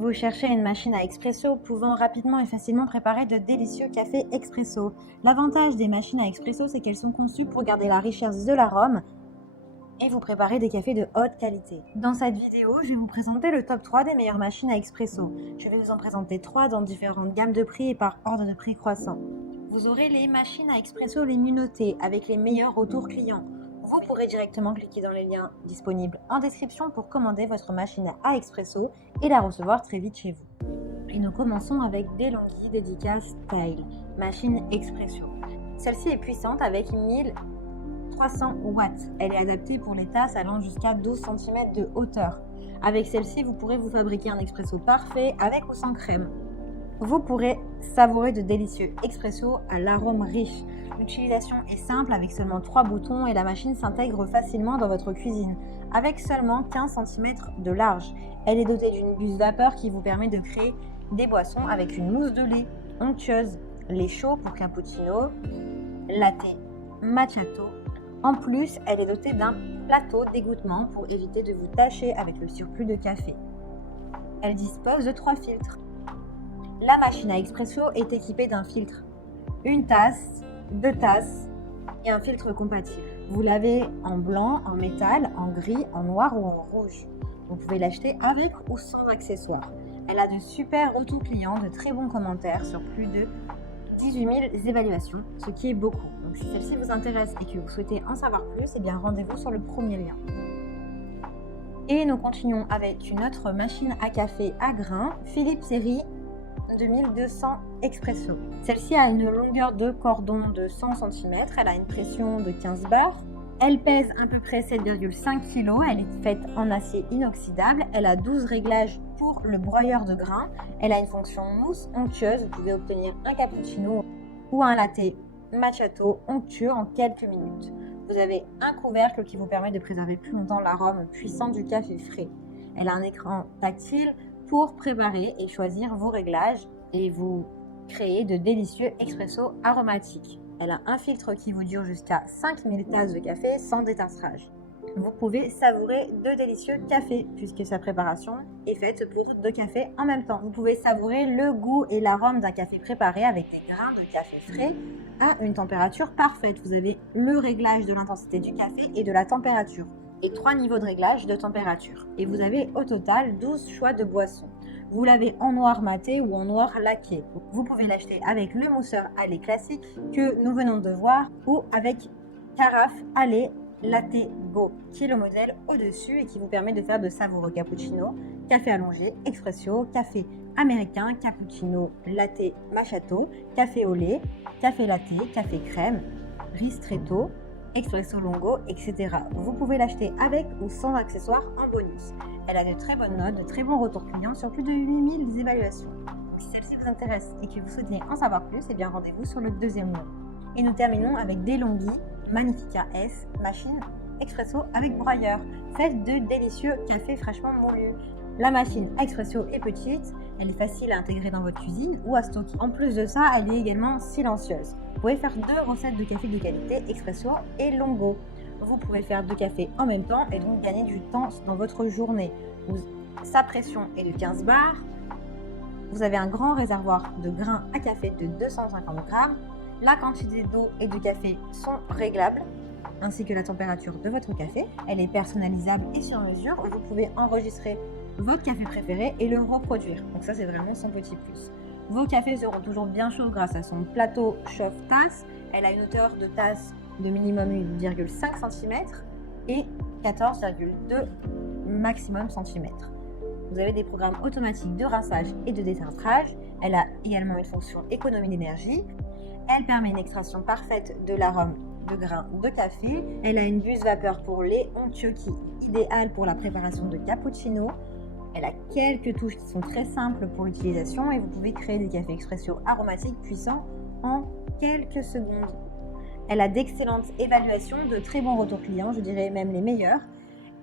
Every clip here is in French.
Vous cherchez une machine à expresso pouvant rapidement et facilement préparer de délicieux cafés expresso. L'avantage des machines à expresso, c'est qu'elles sont conçues pour garder la richesse de l'arôme et vous préparer des cafés de haute qualité. Dans cette vidéo, je vais vous présenter le top 3 des meilleures machines à expresso. Je vais vous en présenter 3 dans différentes gammes de prix et par ordre de prix croissant. Vous aurez les machines à expresso les mieux notées avec les meilleurs retours clients. Vous pourrez directement cliquer dans les liens disponibles en description pour commander votre machine à expresso et la recevoir très vite chez vous. Et nous commençons avec DeLonghi Dedica Style, machine expresso. Celle-ci est puissante avec 1300 watts. Elle est adaptée pour les tasses allant jusqu'à 12 cm de hauteur. Avec celle-ci, vous pourrez vous fabriquer un expresso parfait avec ou sans crème. Vous pourrez savourer de délicieux expresso à l'arôme riche. L'utilisation est simple avec seulement 3 boutons et la machine s'intègre facilement dans votre cuisine avec seulement 15 cm de large. Elle est dotée d'une buse vapeur qui vous permet de créer des boissons avec une mousse de lait onctueuse, lait chaud pour cappuccino, latte, macchiato. En plus, elle est dotée d'un plateau d'égouttement pour éviter de vous tacher avec le surplus de café. Elle dispose de 3 filtres. La machine à expresso est équipée d'un filtre, une tasse, 2 tasses et un filtre compatible. Vous l'avez en blanc, en métal, en gris, en noir ou en rouge. Vous pouvez l'acheter avec ou sans accessoires. Elle a de super retours clients, de très bons commentaires sur plus de 18 000 évaluations, ce qui est beaucoup. Donc si celle-ci vous intéresse et que vous souhaitez en savoir plus, eh bien rendez-vous sur le premier lien. Et nous continuons avec une autre machine à café à grains, Philips série 2200 Expresso. Celle-ci a une longueur de cordon de 100 cm, elle a une pression de 15 bars, elle pèse à peu près 7,5 kg, elle est faite en acier inoxydable, elle a 12 réglages pour le broyeur de grains, elle a une fonction mousse onctueuse, vous pouvez obtenir un cappuccino ou un latte macchiato onctueux en quelques minutes. Vous avez un couvercle qui vous permet de préserver plus longtemps l'arôme puissant du café frais. Elle a un écran tactile pour préparer et choisir vos réglages et vous créer de délicieux expresso aromatiques. Elle a un filtre qui vous dure jusqu'à 5000 tasses de café sans détartrage. Vous pouvez savourer de délicieux cafés puisque sa préparation est faite pour 2 cafés en même temps. Vous pouvez savourer le goût et l'arôme d'un café préparé avec des grains de café frais à une température parfaite. Vous avez le réglage de l'intensité du café et de la température et 3 niveaux de réglage de température. Et vous avez au total 12 choix de boissons. Vous l'avez en noir maté ou en noir laqué. Vous pouvez l'acheter avec le mousseur à lait classique que nous venons de voir ou avec carafe à lait Latte Go, qui est le modèle au-dessus et qui vous permet de faire de savoureux cappuccino, café allongé, expresso, café américain, cappuccino, latte macchiato, café au lait, café latte, café crème, ristretto, expresso longo, etc. Vous pouvez l'acheter avec ou sans accessoires en bonus. Elle a de très bonnes notes, de très bons retours clients sur plus de 8000 évaluations. Si celle-ci vous intéresse et que vous souhaitez en savoir plus, eh bien rendez-vous sur le deuxième lien. Et nous terminons avec DeLonghi Magnifica S, machine expresso avec broyeur, faite de délicieux cafés fraîchement moulus. La machine expresso est petite, elle est facile à intégrer dans votre cuisine ou à stocker. En plus de ça, elle est également silencieuse. Vous pouvez faire 2 recettes de café de qualité, expresso et longo. Vous pouvez faire 2 cafés en même temps et donc gagner du temps dans votre journée. Sa pression est de 15 bars. Vous avez un grand réservoir de grains à café de 250 grammes. La quantité d'eau et de café sont réglables, ainsi que la température de votre café. Elle est personnalisable et sur mesure. Vous pouvez enregistrer votre café préféré et le reproduire. Donc ça, c'est vraiment son petit plus. Vos cafés seront toujours bien chauds grâce à son plateau chauffe-tasse. Elle a une hauteur de tasse de minimum 8,5 cm et 14,2 maximum cm. Vous avez des programmes automatiques de rinçage et de détartrage. Elle a également une fonction économie d'énergie. Elle permet une extraction parfaite de l'arôme de grains de café. Elle a une buse vapeur pour lait onctueux qui est idéale pour la préparation de cappuccino. Elle a quelques touches qui sont très simples pour l'utilisation et vous pouvez créer des cafés expresso aromatiques puissants en quelques secondes. Elle a d'excellentes évaluations, de très bons retours clients, je dirais même les meilleurs,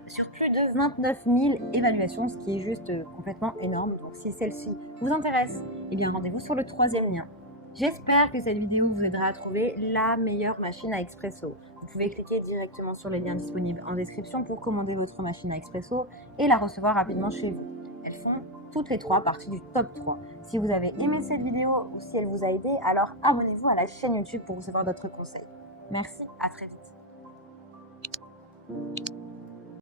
sur plus de 29 000 évaluations, ce qui est juste complètement énorme. Donc si celle-ci vous intéresse, eh bien rendez-vous sur le troisième lien. J'espère que cette vidéo vous aidera à trouver la meilleure machine à expresso. Vous pouvez cliquer directement sur les liens disponibles en description pour commander votre machine à expresso et la recevoir rapidement chez vous. Elles font toutes les 3 parties du top 3. Si vous avez aimé cette vidéo ou si elle vous a aidé, alors abonnez-vous à la chaîne YouTube pour recevoir d'autres conseils. Merci, à très vite.